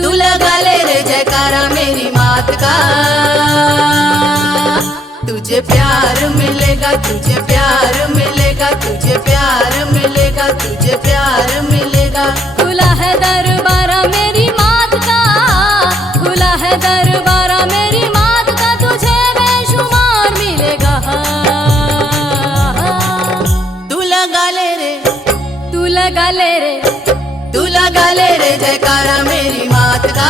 तू लगा ले रे जयकारा मेरी मात का। तुझे प्यार मिलेगा, तुझे प्यार मिलेगा, तुझे प्यार मिलेगा, तुझे प्यार मिलेगा। खुला है दरबारा मेरी मात का, खुला है दरबारा मेरी मात का, तुझे बेशुमार मिलेगा। तू लगा ले रे, तू लगा ले रे, तू लगा ले रे जयकारा मेरी मात का।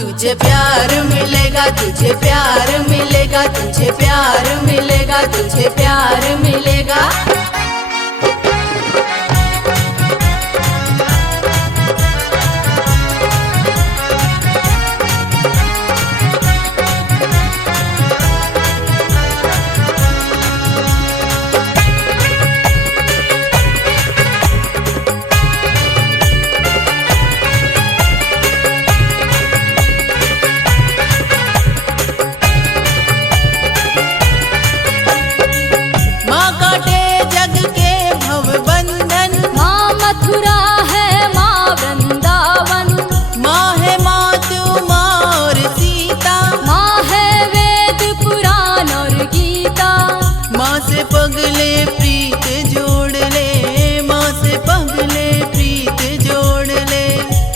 तुझे प्यार मिलेगा, तुझे प्यार मिलेगा, तुझे प्यार मिलेगा, तुझे प्यार मिलेगा। पगले प्रीत जोड़ ले, माँ से पगले प्रीत जोड़ ले,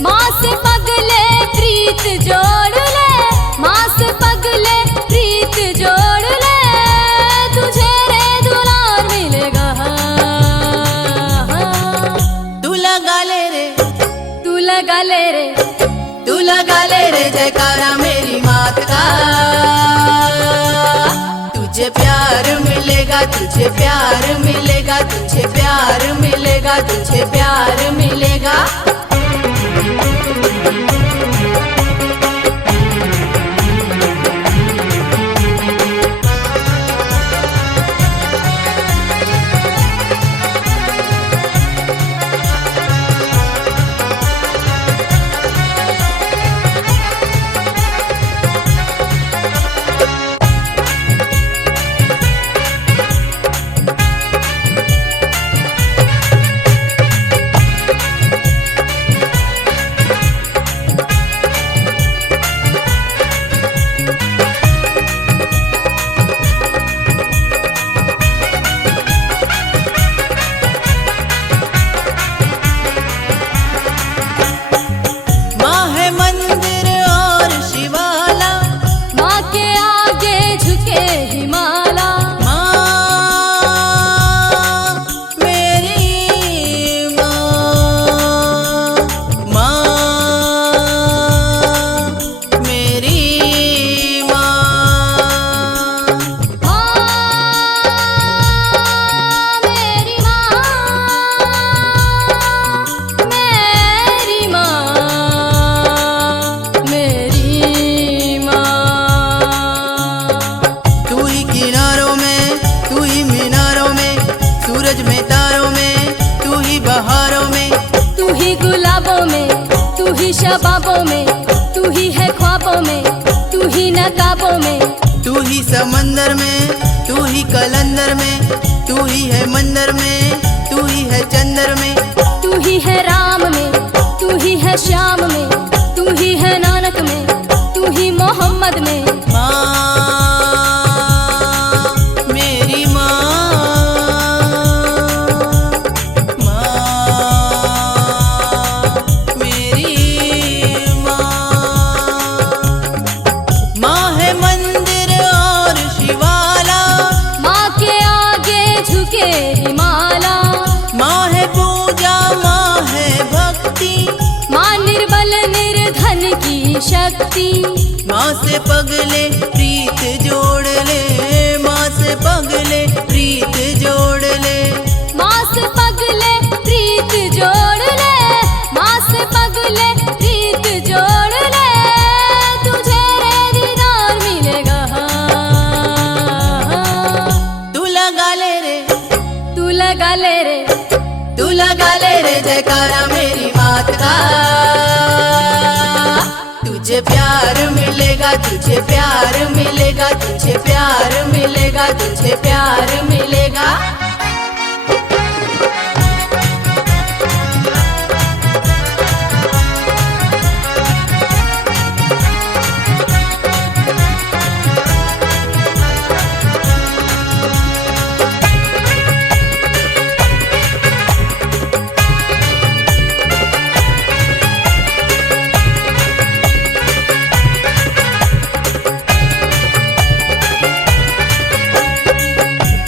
माँ से पगले प्रीत जोड़ ले, माँ से पगले प्रीत जोड़ ले। तुझे रे दुलार मिलेगा। तू लगा ले रे, तू लगा ले रे, तू लगा ले रे जयकारा मेरी मात का। तुझे प्यार मिलेगा, तुझे प्यार मिलेगा, तुझे प्यार मिलेगा, तुझे प्यार मिलेगा। शबाबों में तू ही है, ख्वाबों में तू ही नकाबों में, तू ही समंदर में, तू ही कलंदर में, तू ही है मंदिर में, तू ही है चंदर में, तू ही है राम में, तू ही है श्याम में, तू ही है नानक में, तू ही मोहम्मद में। धन की शक्ति। माँ से पगले प्रीत जोड़ ले, माँ से पगले प्रीत जोड़ ले, माँ से पगले प्रीत जोड़ ले, माँ से पगले प्रीत जोड़ ले, तुझे रे दीदार मिलेगा। तू लगा ले रे, तू लगा ले रे, तू लगा ले रे जयकारा मेरी मात का। तुझे प्यार मिलेगा, तुझे प्यार मिलेगा, तुझे प्यार मिलेगा, तुझे प्यार मिलेगा।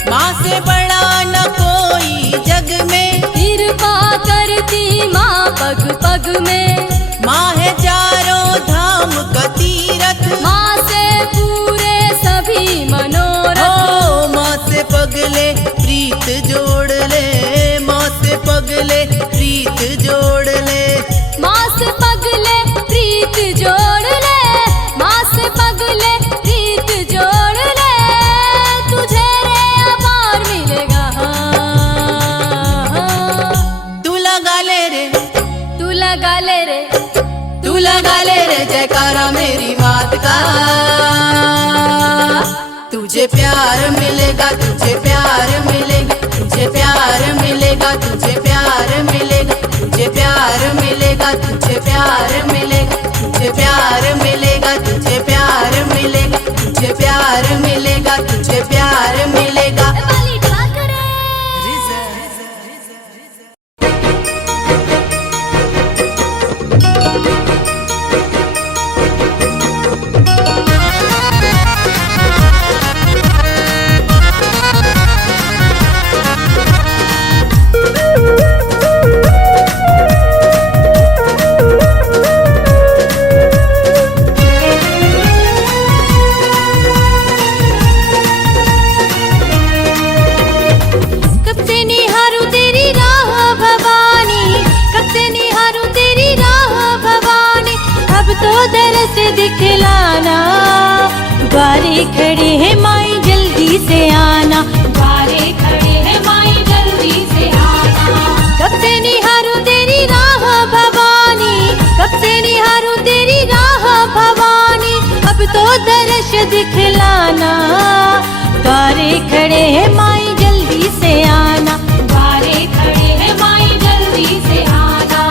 माँ से बड़ा न कोई जग में, कृपा करती माँ पग पग में। माँ है चारों धाम का तीरथ, माँ से पूरे सभी मनोरथ। ओ माँ से पगले प्रीत जोड़ ले, माँ से पगले प्रीत जोड़ ले, माँ से पगले प्रीत जोड़ ले, माँ से पगले प्रीत जोड़ ले, तुझे रे अपार मिलेगा। तू लगा ले रे, तू लगा ले रे, तू लगा ले रे जयकारा मेरी मात का। तुझे प्यार मिलेगा, तुझे प्यार मिलेगा, तुझे प्यार मिलेगा, तुझे प्यार मिलेगा, तुझे प्यार मिलेगा, तुझे प्यार मिलेगा, तुझे प्यार मिलेगा, तुझे प्यार मिलेगा, तुझे प्यार मिलेगा, तुझे प्यार मिलेगा। बाली ठाकरे। कब से निहारूं तेरी राह भवानी, कब से निहारूं तेरी राह भवानी, अब तो दरस दिखलाना। द्वारे खड़े हैं माई जल्दी से आना, द्वारे खड़े हैं माई जल्दी से आना। कब से निहारूं तेरी राह भवानी, कब से निहारूं तेरी राह भवानी, अब तो दरस दिखलाना। द्वारे खड़े हैं माई जल्दी से आना, द्वारे खड़े हैं माई जल्दी से आना।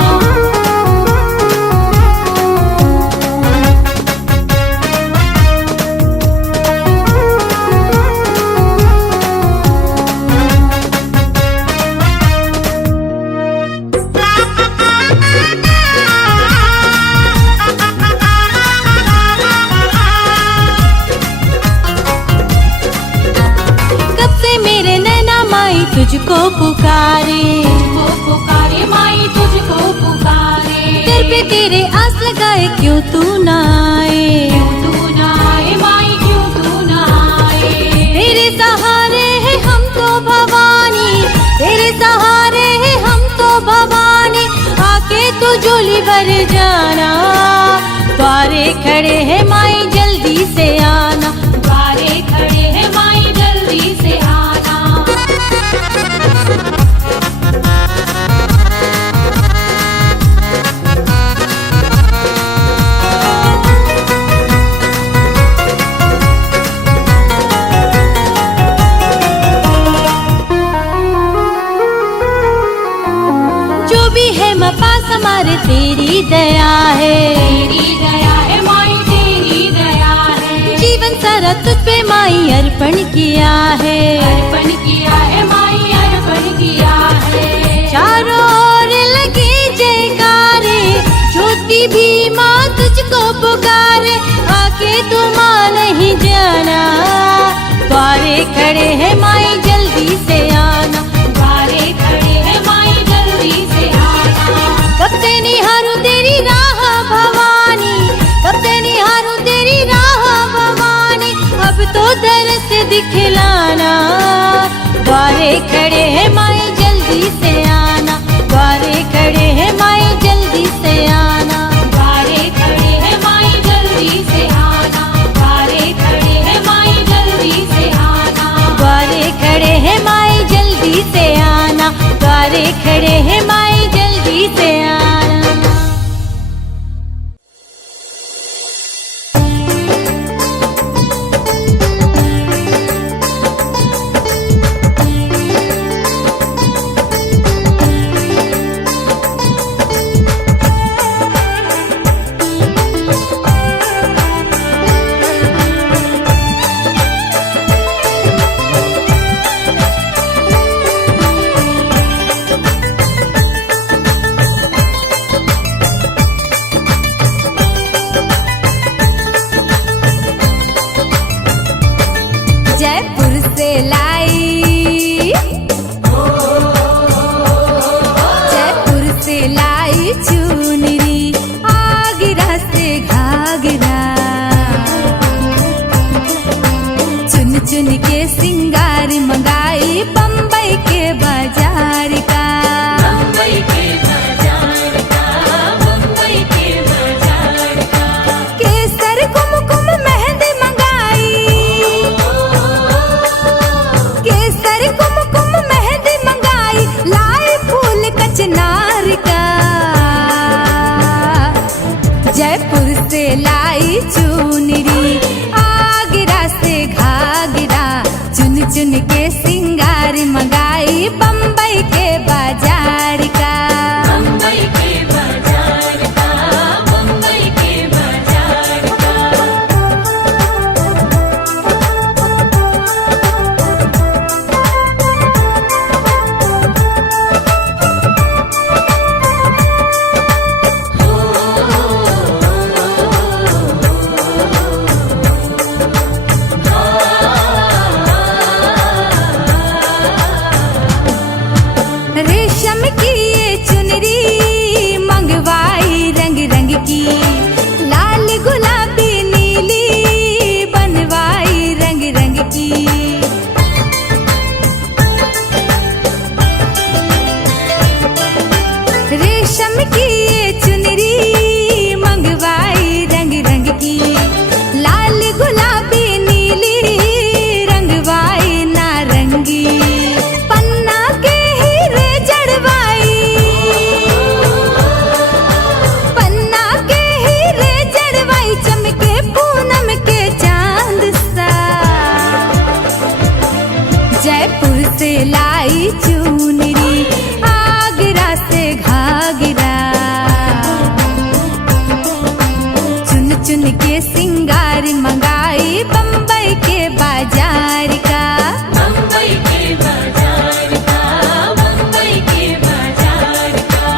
कब से मेरे नैना माई तुझको पुकारे, तुझको पुकारे माई तुझको पुकारे। तेरे पे तेरे आस लगाए क्यों तू ना आए, क्यों तू ना आए माई क्यों तू ना आए। तेरे सहारे है हम तो भवानी, तेरे सहारे है हम तो भवानी, आके तू झोली भर जाना। द्वारे खड़े हैं माई जल्दी से आना, द्वारे खड़े हैं माई जल्दी से आना। जो भी है माँ पास हमारे तेरी दया है, तेरी दया है माई तेरी दया है। जीवन सारा तुझ पे माई अर्पण किया है, अर्पण किया है माई अर्पण किया है। चारों ओर लगे जयकारे, ज्योति भी माँ तुझको पुकारे, आके तू माँ नहीं जाना। द्वारे खड़े हैं माई जल्दी से आना, द्वारे खड़े हैं माई जल्दी से आना। कब से निहारूं तेरी राह भवानी, द्वारे खड़े हैं माई जल्दी से आना। जयपुर से लाई, जयपुर से लाई चुनरी, आगरा से घाघरा, चुन चुन के सिंगार मंगाई बम्बई के बाजार का। बम्बई के बाजार का, बम्बई के बाजार का। केसर कुमकुम मेहंदी मंगाई, केसर कुमकुम मेहंदी मंगाई, लाई फूल कचनार का। जयपुर से लाई चुनरी, आगरा से घाघरा, चुन चुन के सिंगार मंगाई बम्बई के बाजार का। बम्बई के बाजार का, बम्बई के बाजार का। रेशम की ये चुनरी मंगवाई रंग रंग की, लाल गुलाबी नीली बनवाई रंग रंग की। रेशम की ये चुनरी मंगवाई रंग रंग की, लाल गुलाबी नीली रंगवाई नारंगी। पन्ना के हीरे जड़वाई, पन्ना के हीरे जड़वाई, चमके पूनम के चांद सा। जयपुर से लाई चुनरी, आगरा से घाघरा, चुन चुन के सिंगार मंगाई बम्बई के बाजार का। बम्बई के बाजार का, बम्बई के बाजार का।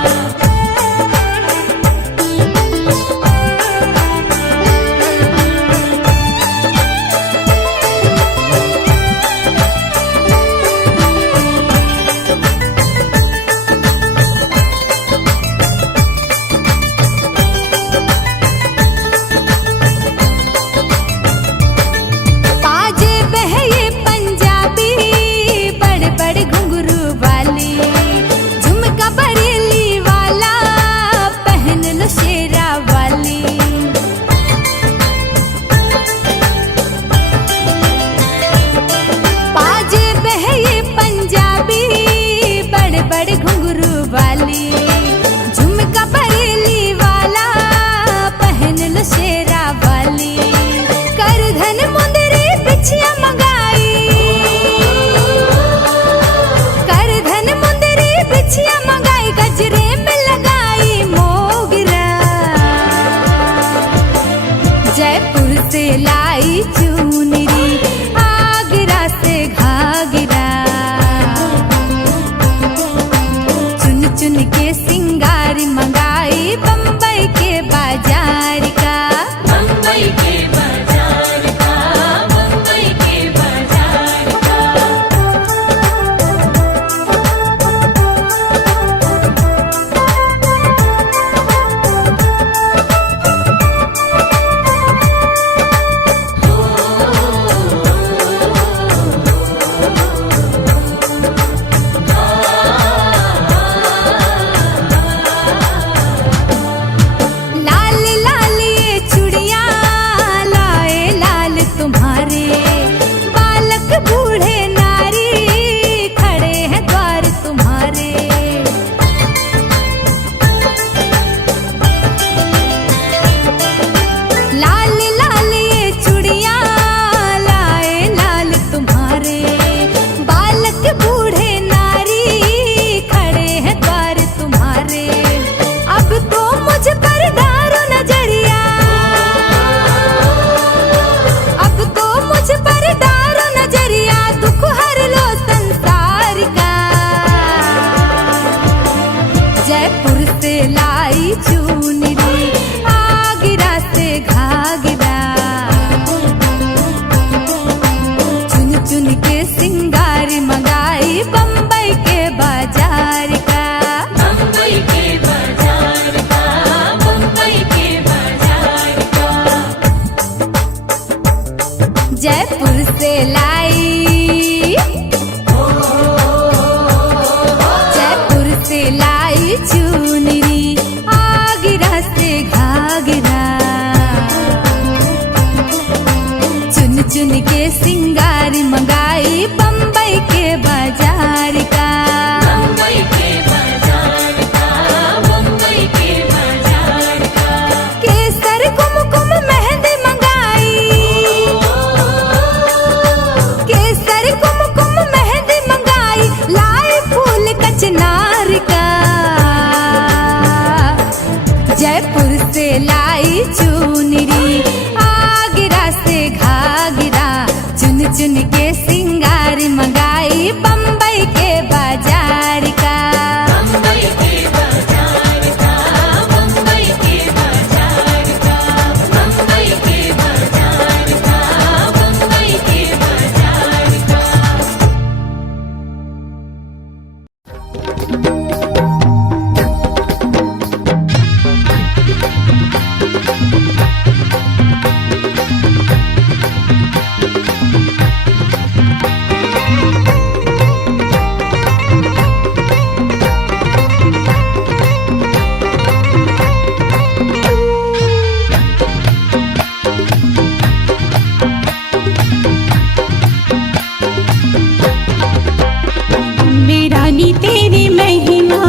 रानी तेरी महिमा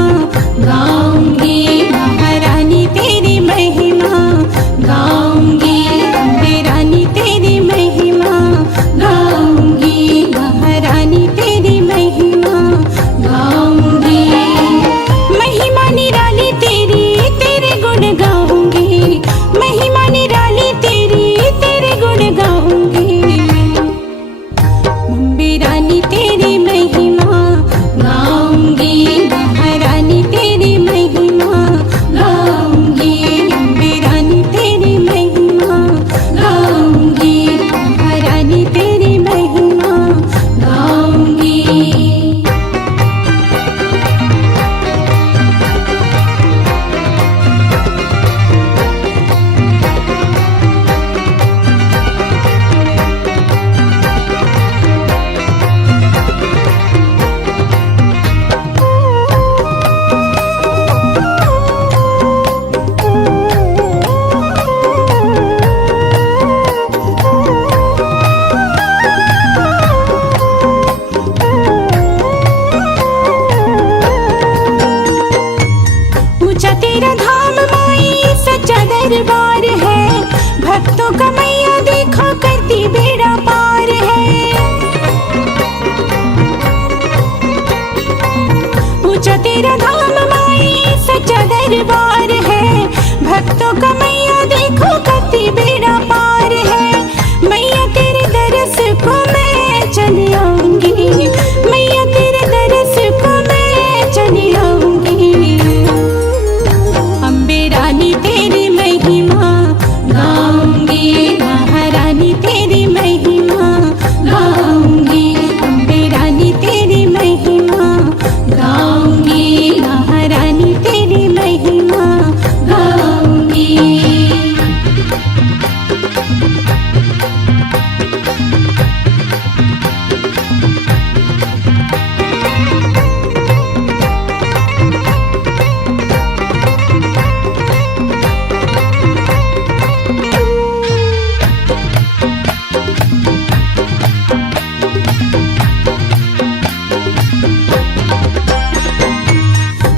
गाऊंगी, महारानी तेरी महिमा गाऊंगी, अम्बे रानी तेरी महिमा गाऊंगी, महारानी तेरी महिमा गाऊंगी। महिमा निराली तेरी तेरे गुण गाऊंगी, महिमा निराली तेरी तेरे गुण गाऊंगी। अम्बे रानी तेरी महिमा गाऊंगी, महारानी तेरी महिमा गाऊंगी, अम्बे रानी तेरी महिमा गाऊंगी, महारानी तेरी महिमा गाऊंगी। ऊंचा तेरा धाम माई सच्चा दरबार है, भक्तों का मैया देखो करती बेड़ा पार है। ऊंचा तेरा धाम माई सच्चा दरबार है, भक्तों का मैया देखो करती बेड़ा पार है। मैया तेरे दरस को मैं चली आऊंगी, मैया तेरे दरस को मैं चली आऊंगी। अम्बे रानी तेरी महिमा गाऊंगी, महारानी तेरी महिमा गाऊंगी, अम्बे रानी तेरी महिमा गाऊंगी, महारानी तेरी महिमा गाऊंगी।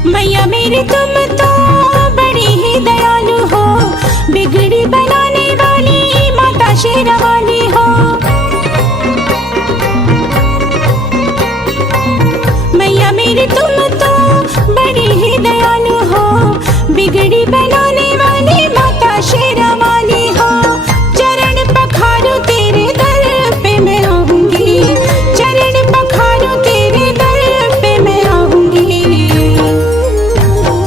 मैया मेरी तुम तो बड़ी ही दयालु हो, बिगड़ी बनाने वाली माता शेरा वाली हो। मैया मेरी तुम तो बड़ी ही दयालु हो, बिगड़ी बनाने वाली माता शेरा वाली हो। चरण पखारो तेरे दर पे मैं आऊंगी, चरण पखारो तेरे दर पे मैं आऊंगी।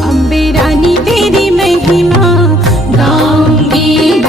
अम्बे रानी तेरी महिमा गाऊंगी,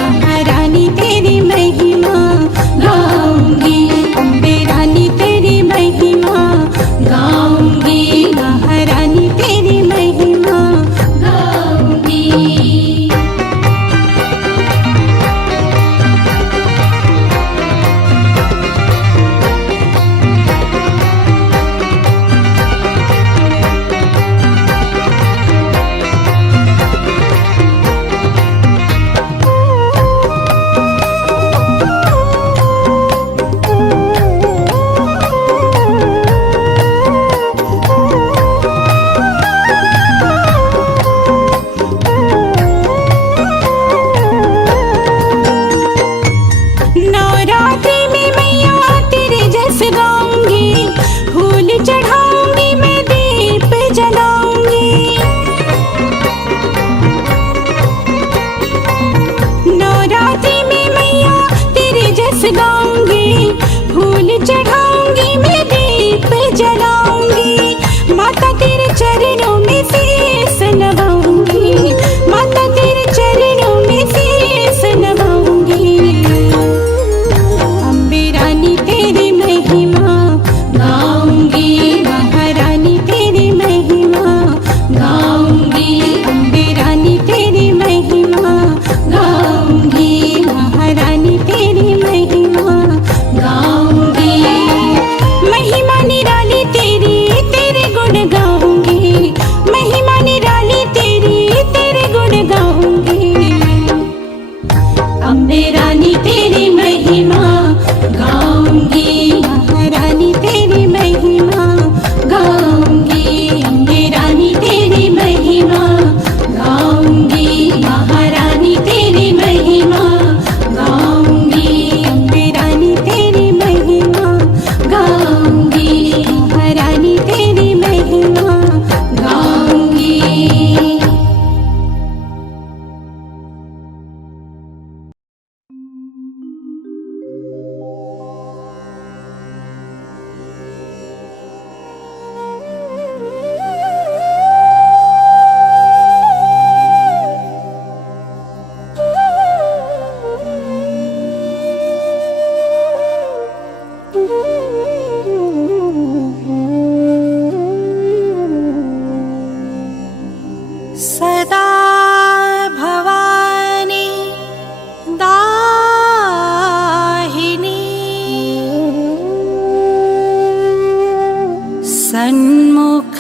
सन्मुख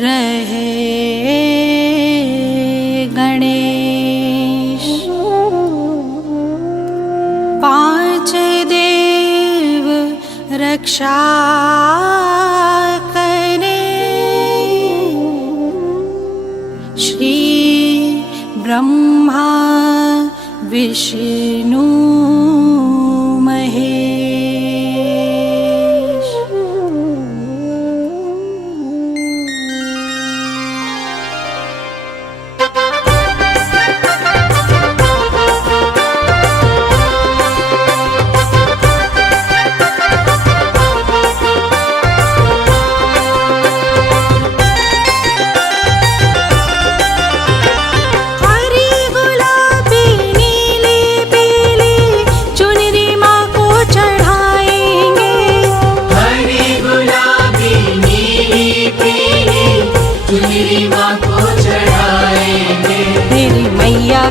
रहे गणेश, पांच देव रक्षा करे, श्री ब्रह्मा विष्णु महेश।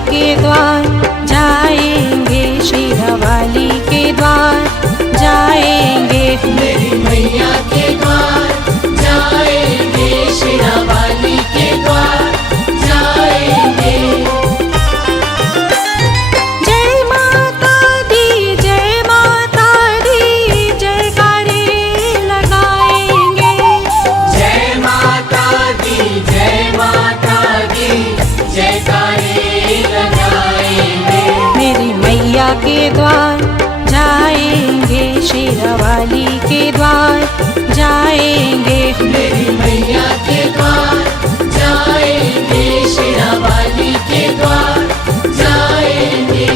के द्वार जाएंगे, शेरावाली के द्वार जाएंगे, मेरी मैया के द्वार जाएंगे, शेरावाली के द्वार जाएंगे। जय माता दी, जय माता दी, जयकारे लगाएंगे, जय माता दी, जय माता दी, जयकारे लगाएंगे। मेरी मैया के द्वार जाएंगे, शेरावाली के द्वार जाएंगे, मेरी मैया के द्वार जाएंगे, शेरावाली के द्वार जाएंगे।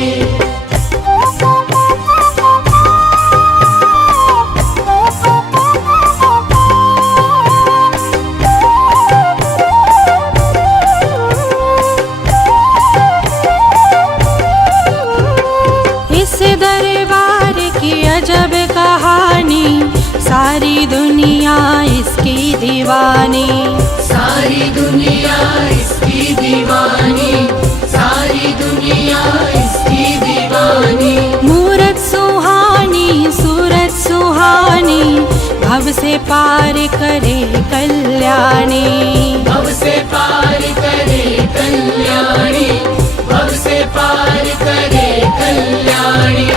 अजब कहानी, सारी दुनिया इसकी दीवानी, सारी दुनिया इसकी दीवानी, सारी दुनिया इसकी दीवानी। मूरत सुहानी, सूरत सुहानी, भव से पार करे कल्याणी, भव से पार करे कल्याणी, भव से पार करे कल्याणी।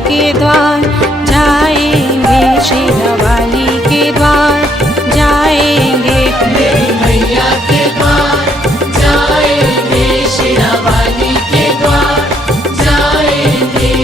के द्वार जाएंगे, शेरावाली के द्वार जाएंगे, मेरी मैया के द्वार जाएंगे, शेरावाली के द्वार जाएंगे।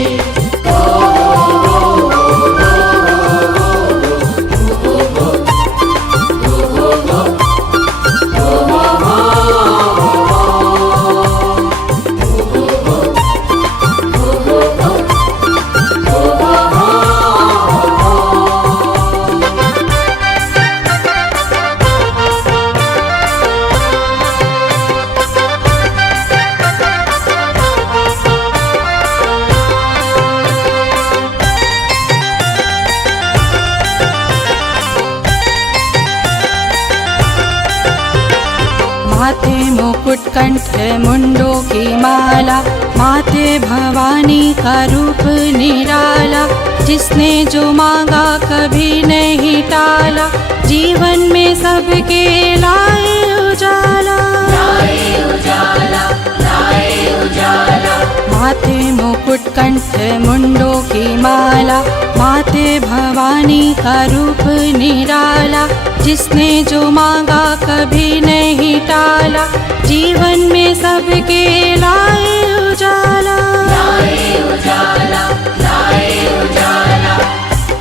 माथे मुकुट कंठ मुंडों की माला, माथे भवानी का रूप निराला, जिसने जो मांगा कभी नहीं टाला, जीवन में सबके लाए उजाला, लाए उजाला, लाए उजाला। माथे मुकुट कंठ मुंडों की माला, माथे भवानी का रूप निराला, जिसने जो मांगा कभी नहीं टाला, जीवन में सबके लाए उजाला, लाए उजाला, लाए उजाला।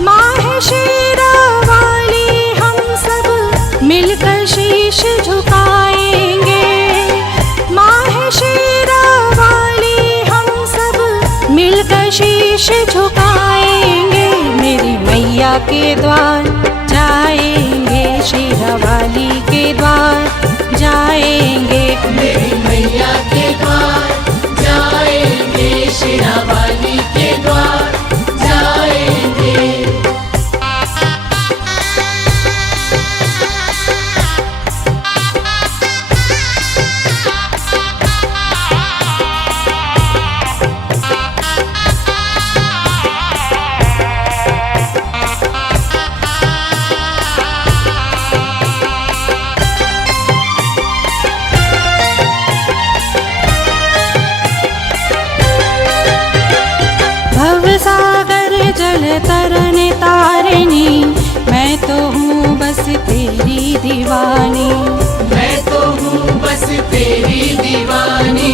माँ है शेरावाली, हम सब मिलकर शीश झुकाएंगे, माँ है शेरावाली, हम सब मिलकर शीश झुकाएंगे, मेरी मैया के द्वार जाएंगे, शेरावाली के द्वार जाएंगे, मेरी मैया के द्वार जाएंगे, शेरावाली के द्वार जाएंगे। तेरी दीवानी। मैं तो हूँ बस तेरी दीवानी,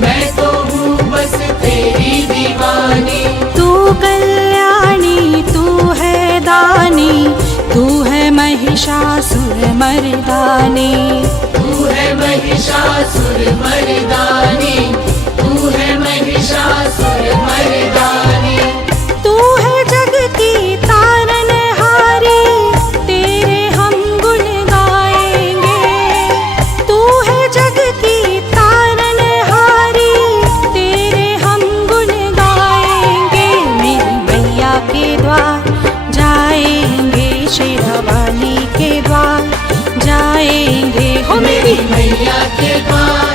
मैं तो हूँ बस तेरी दीवानी। तू कल्याणी तू है दानी, तू है महिषासुर मर्दानी। तू है महिषासुर मर्दानी, तू है महिषासुर मर्दानी। तू है जग की तारनहारी, तेरे हम गुण गाएंगे। तू है जग की तारनहारी, तेरे हम गुण गाएंगे। मेरी मैया के द्वार जाएंगे, शेरावाली के द्वार जाएंगे। हो मेरी मैया के द्वार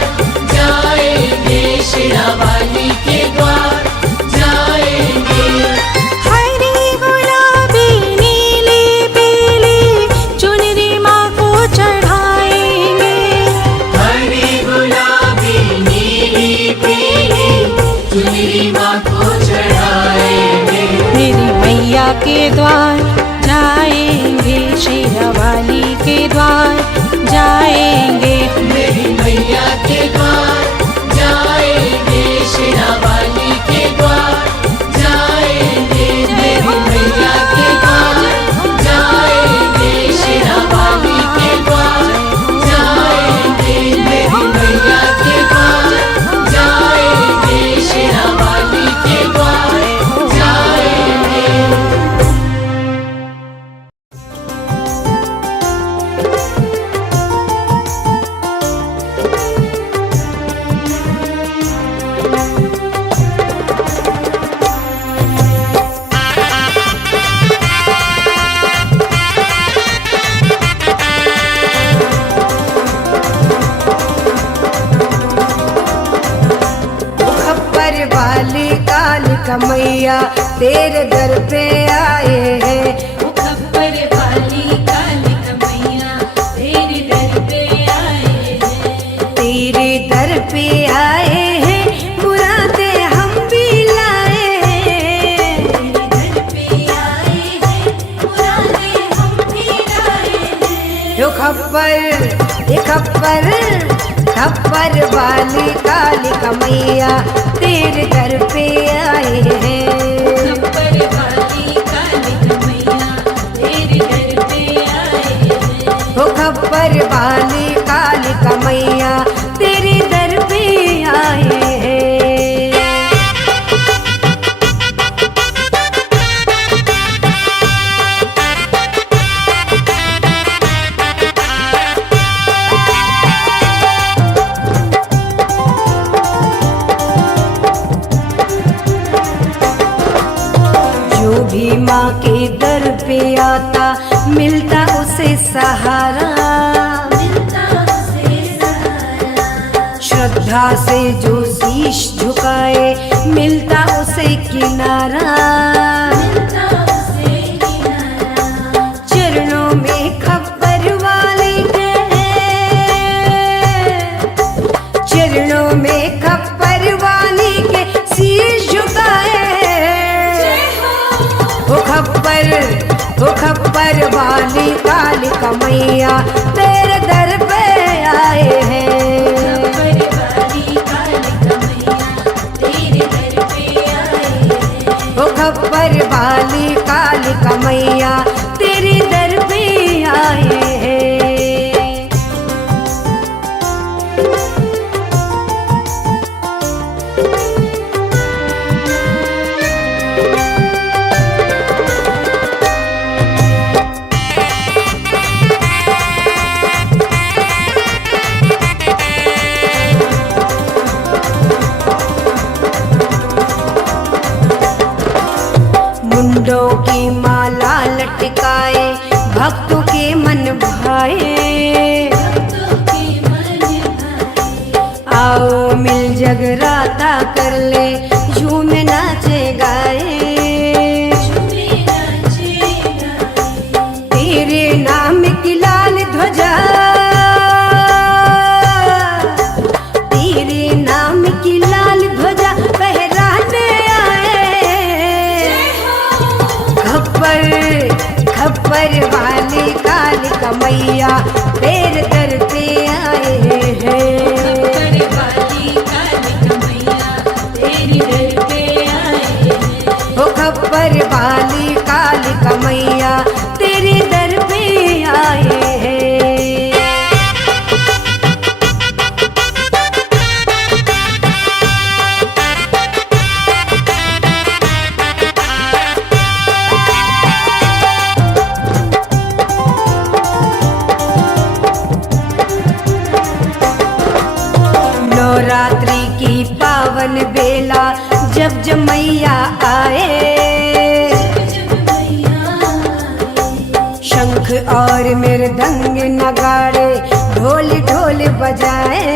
जाएंगे, शेरावाली के द्वार जाएंगे। हरी गुलाबी नीली पीली चुनरी माँ को चढ़ाएंगे। हरी गुलाबी नीली पीली चुनरी माँ को चढ़ाएंगे। मेरी मैया के द्वार जाएंगे, शेरावाली के द्वार जाएंगे। मेरी मैया के द्वार जाएंगे, शेरावाली के द्वार जाएंगे। मेरी मैया के द्वार जाएंगे, शेरावाली के द्वार जाएंगे। मेरी मैया के द्वार जाएंगे, शेरावाली के द्वार जाएंगे। खप्पर वाली कालिका मैया तेरे दर पे आए हैं। खप्पर वाली कालिका मैया तेरे दर पे आए हैं। तेरे दर पे आए हैं, मुरादे हम भी लाए हैं। तेरे दर पे आए हैं, मुरादे हम भी लाए हैं। यो खप्पर खप्पर वाली कालिका मैया तेरे दर पे आए हैं। खप्पर वाली कालिका मैया तेरे दर पे आए हैं। ओ खप्पर वाली कालिका मैया तेरे दर पे आए हैं। जो भी माँ के दर पे आता मिलता उसे सहारा। श्रद्धा से जो शीश झुकाए मिलता उसे किनारा। चरणों में खप्पर वाले के, चरणों में खप्पर वाली के शीश झुकाए। ओ खप्पर वाली कालिका मैया तेरे दर पे आए हैं। ओ खप्पर वाली कालिका मैया तेरे दर पे आए हैं। मुंडों की माला लटकाए भक्तों के मन भाए। आओ मिल जगराता कर ले, झूमे नाचे गाए। तेरे नाम की लाल ध्वजा, तेरे नाम की लाल ध्वजा फहराने आए। खप्पर वाली कालिका शंख और मृदंग नगाड़े ढोल ढोल बजाए,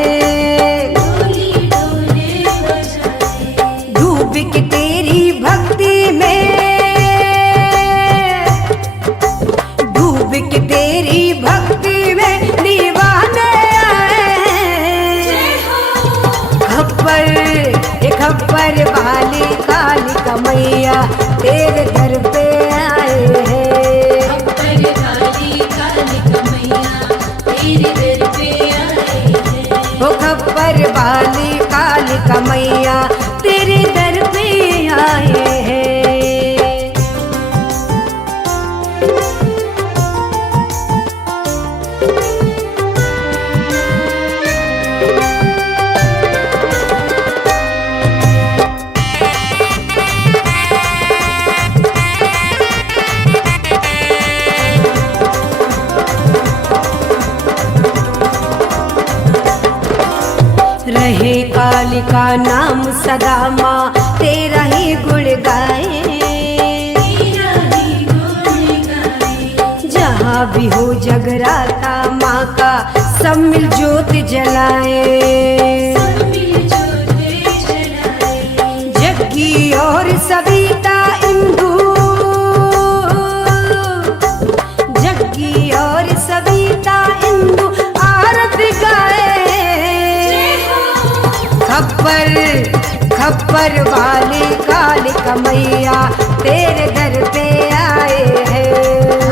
डूब के तेरी भक्ति में, डूब के तेरी भक्ति में दीवाने आए। खप्पर वाली काली कमैया तेरे दर पे आए हैं। खप्पर वाली काली कमैया तेरे दर पे आए हैं। वो खप्पर वाली काली कमैया तेरे दर पे आए हैं। रहे काली का नाम सदा माँ तेरा ही गुण गाए, जहाँ भी हो जगराता माँ का सब मिल ज्योत जलाए। जग्गी और सविता इंदु, जग्गी और सविता इंदु आरती गाए। खप्पर वाली काली कमैया तेरे दर पे आए हैं।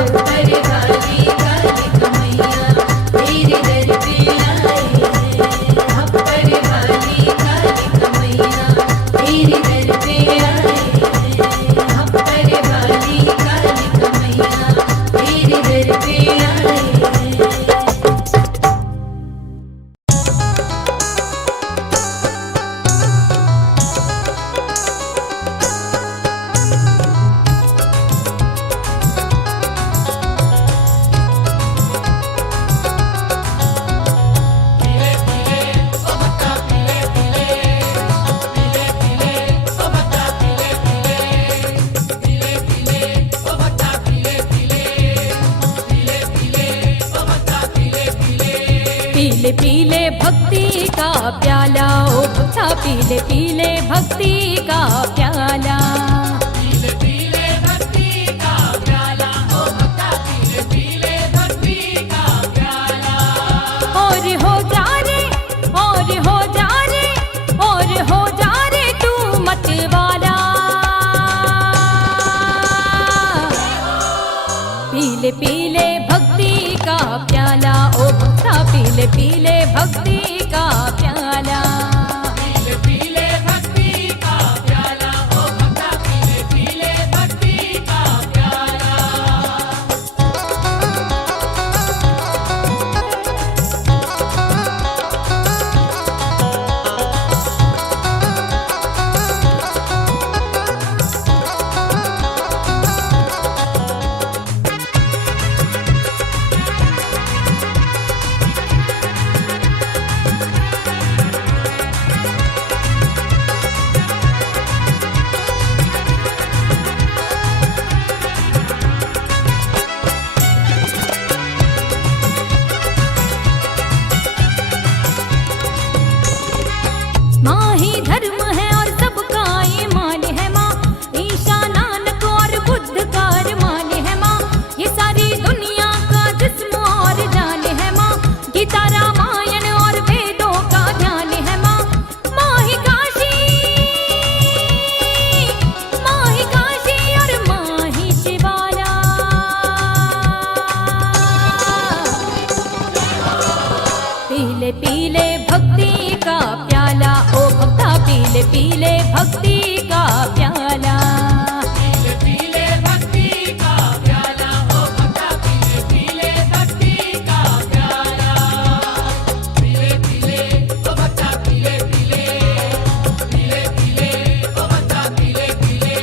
खप्पर वाली काली कमैया तेरे दर पे आए हैं। खप्पर वाली काली कमैया तेरे दर पे आए हैं। खप्पर वाली काली कमैया तेरे दर पे आए हैं। पीले पीले भक्ति का प्याला ओ भक्ता, पीले पीले भक्ति का प्याला। पीले पीले भक्ति का प्याला, ओ भक्ता पीले पीले भक्ति का प्याला। और हो जा रे, और हो जा रे, और हो जा रे तू मतवाला। पीले पीले भक्ति का प्याला ओ भक्ता, पीले पीले भक्ति का प्याला। पीले पीले भक्ति का प्याला, ओ भक्ता पीले पीले भक्ति का प्याला। माँ ही धर्म है और सबका ये मान है माँ, ईशा नानक और बुद्ध का मान है माँ। ये सारी दुनिया का जिस्म और जान है माँ, गीता रामायण और वेदों का ध्यान है माँ। माँ ही काशी, माँ ही काशी और माँ ही शिवाला। पीले पीले भक्ति का प्याला ओ भक्ता, पीले पीले भक्ति का प्याला। पीले पीले भक्ति का प्याला, ओ भक्ता पीले पीले भक्ति का प्याला। पीले पीले ओ भक्ता पीले पीले, पीले पीले ओ भक्ता पीले पीले।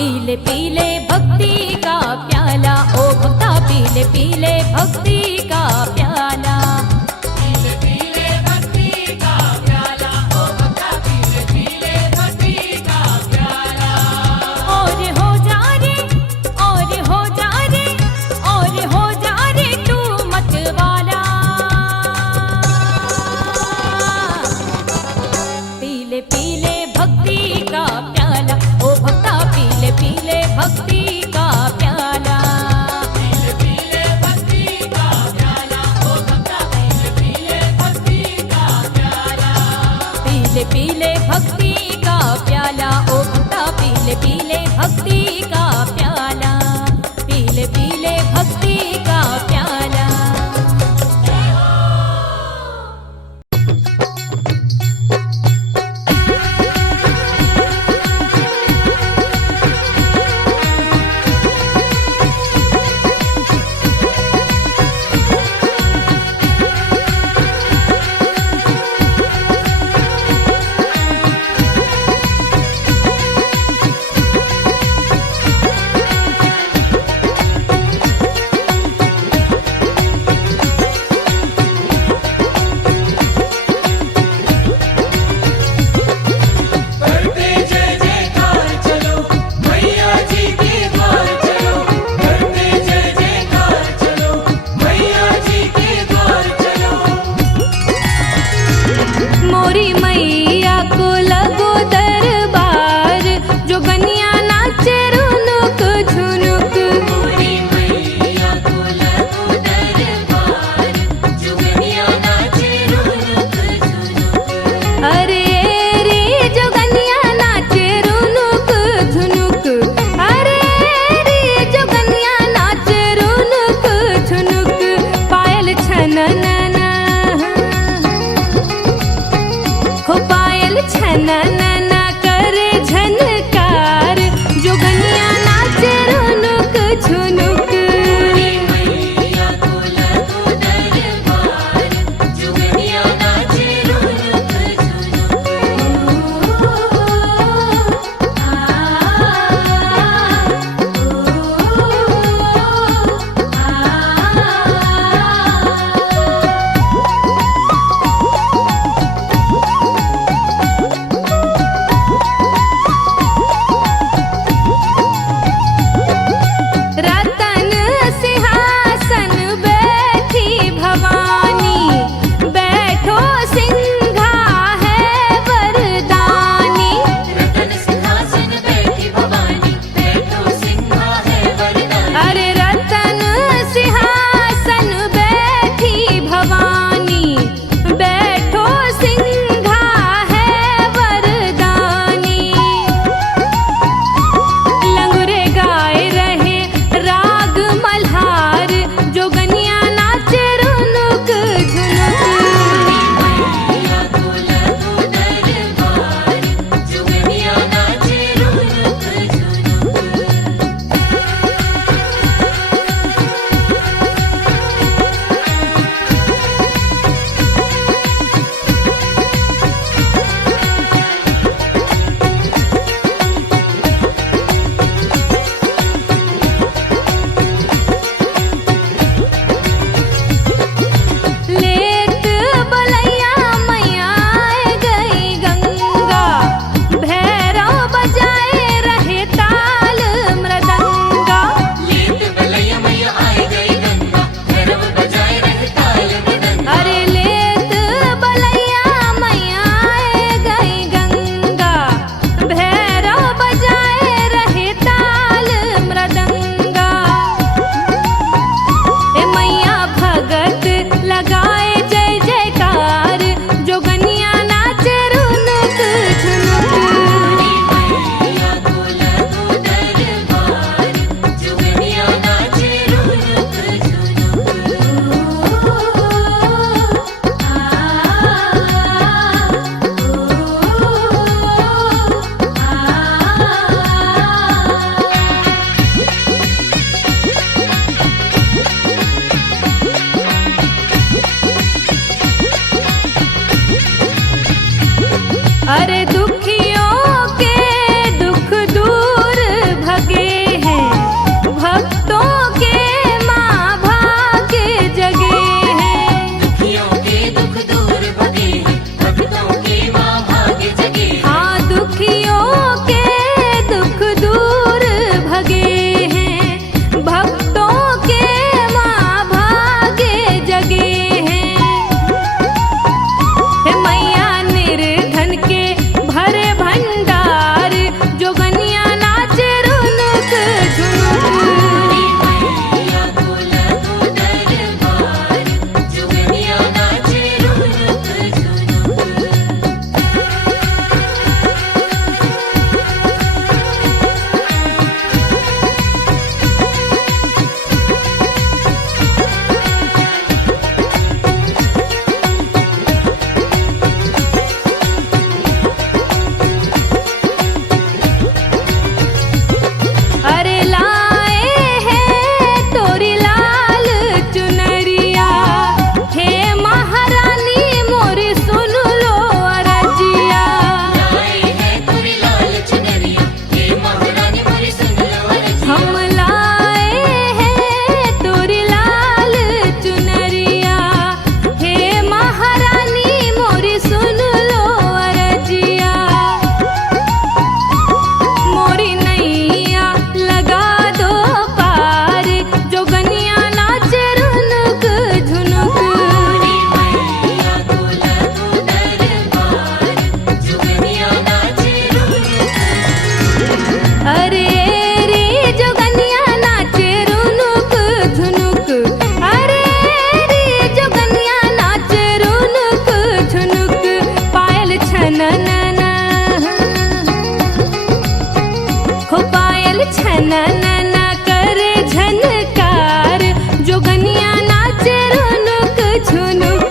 पीले पीले भक्ति का प्याला, ओ भक्ता पीले पीले भक्ति का प्याला। पीले पीले भक्ति का प्याला, ओ भक्ता पीले पीले भक्ति का प्याला। और हो जा रे, और हो जा रे, और हो जा रे तू मतवाला। पीले पीले भक्ति का प्याला, ओ भक्ता पीले पीले भक्ति का प्याला। पीले पीले भक्ति का प्याला, ओ भक्ता पायल छना नना करे झनकार जोगनिया नाचे रुनुक झुनुक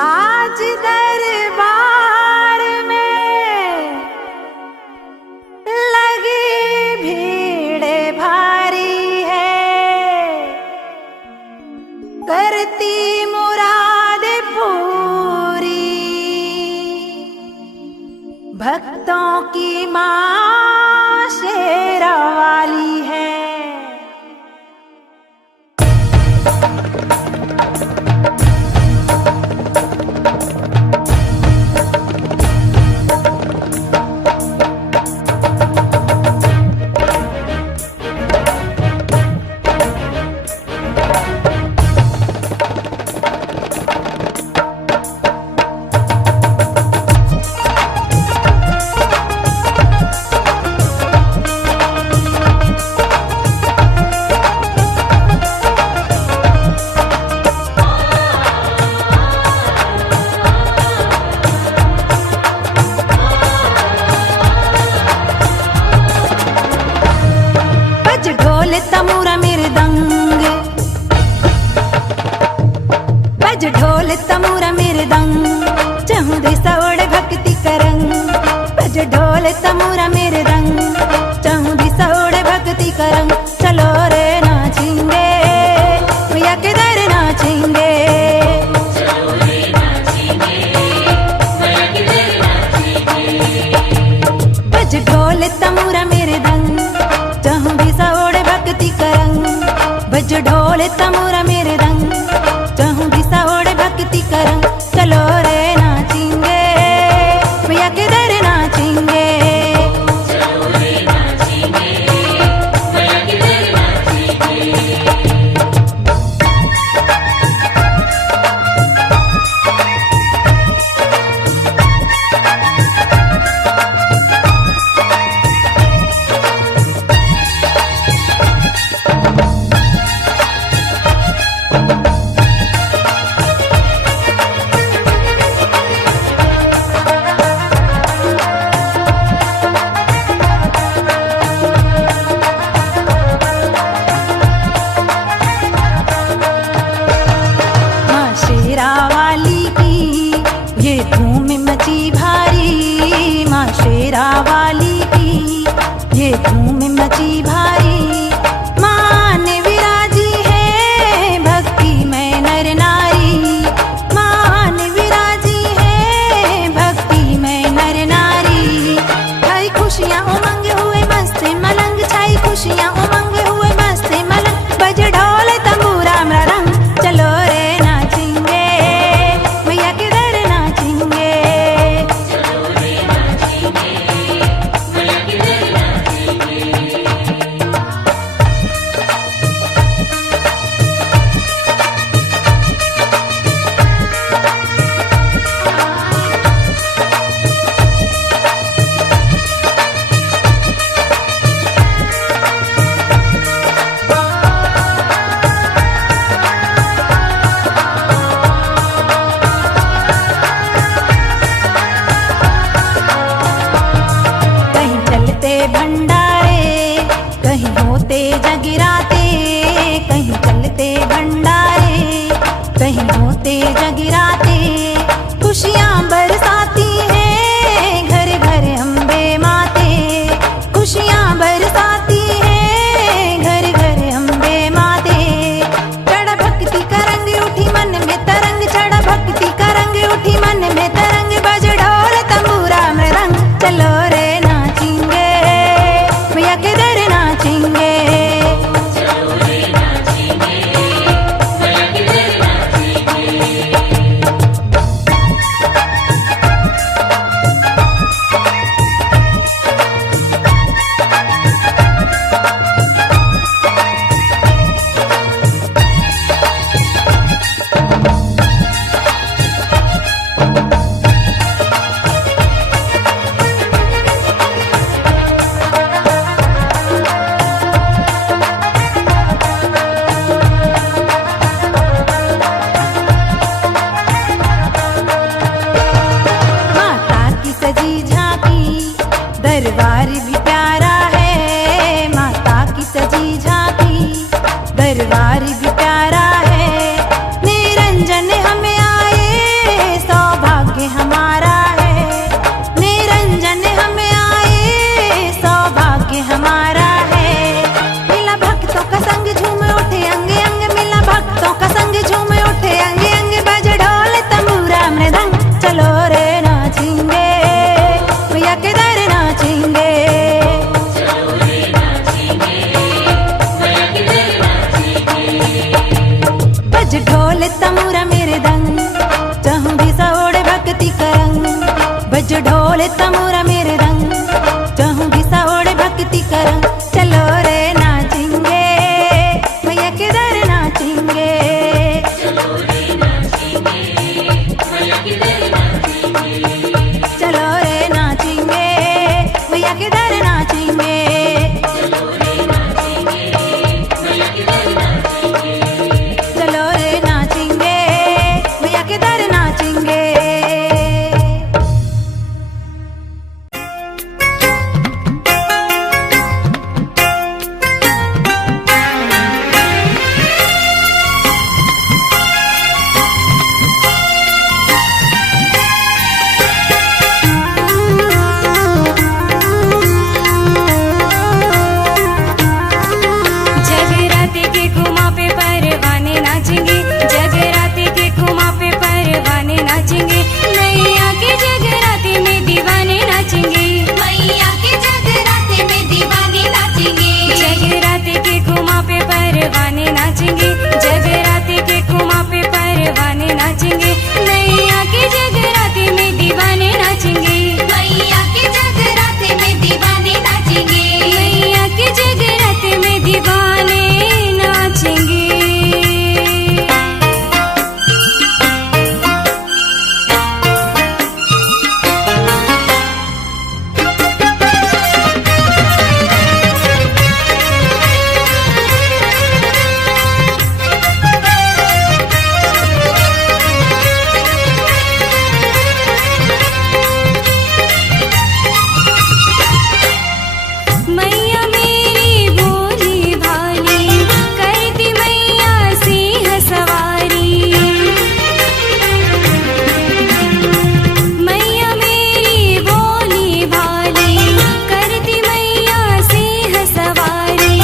आज दरबार में लगी भीड़ भारी है, करती मुराद पूरी भक्तों की माँ शेरा वाली है। तमूरा मृदंग बज ढोल तमूरा मृदंग चहु दिशा ओढ़ भक्ति करंग बज ढोल तमूरा मृदंग चहु दिशा ओढ़ भक्ति करंग चलो रे नाचेंगे भैया के दर नाचेंगे बज ढोल तमूरा मृदंग चहु दिशा ओढ़ भक्ति करंग बज ढोल तमूरा मृदंग चहु दिशा ओढ़ भक्ति करंग चलो रे नाचेंगे भैया के दर नाचेंगे परिवार भी प्यारा है। निरंजन हमें आए सौभाग्य हमारा है। निरंजन हमें आए सौभाग्य हमारा है। मिला भक्तों का संग झूमे उठे अंग अंग, मिला भक्तों का संग झूमे उठे अंग अंग, बज ढोल तंबूरा मृदंग, चलो रे नाचेंगे मैया के दर नाचेंगे। बज ढोल तमूरा मेरे दंग, चाहूं भी सौड़े भक्ति करंग। बज ढोल तमूरा मेरे दंग, चाहूं भी सौड़े भक्ति करंग, चलो रे नाचेंगे मैया के दर नाचेंगे। चलो रे नाचेंगे मैया के दर नाचेंगे। चलो रे नाचेंगे मैया के दर नाचेंगे। जगराते के घुमा पे परवाने नाचेंगे, जगराते के घुमा पे परवाने नाचेंगे, मैया के जगराते में दीवाने नाचेंगे, मैया के जगराते में दीवाने नाचेंगे। जगराते के घुमा पे परवाने नाचेंगे, जगराते के घुमा पे परवाने नाचेंगे, मैया के जगराते में दीवाने नाचेंगे, मैया के जगराते में दीवाने नाचेंगे। मैया के जगराते में दीवाने नाचेंगे। मैया मेरी भोली भाली, करती मैया सिंह सवारी। मैया मेरी भोली भाली, करती मैया सिंह सवारी।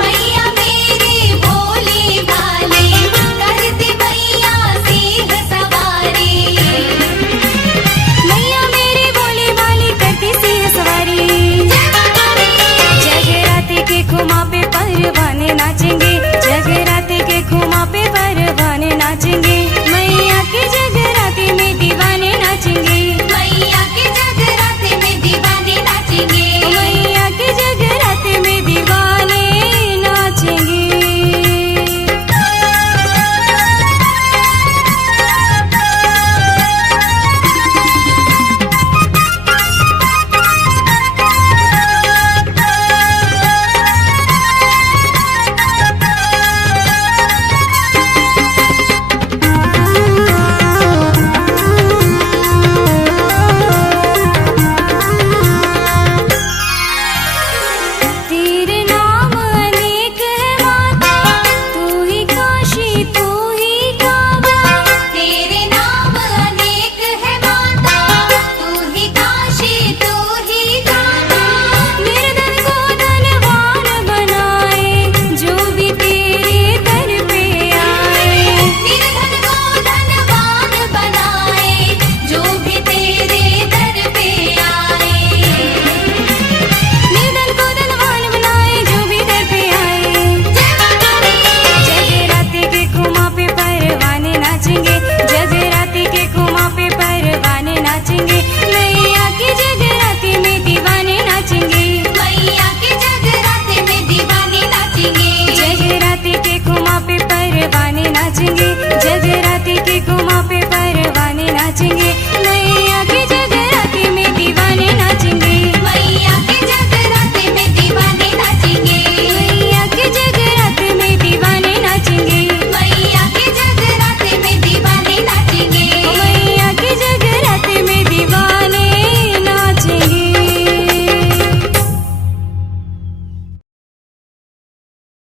मैया मेरी भोली भाली, करती मैया सिंह सवारी। मैया मेरी भोली भाली, करती सिंह सवारी। जगराते के घुमा पे परवाने नाचेंगे,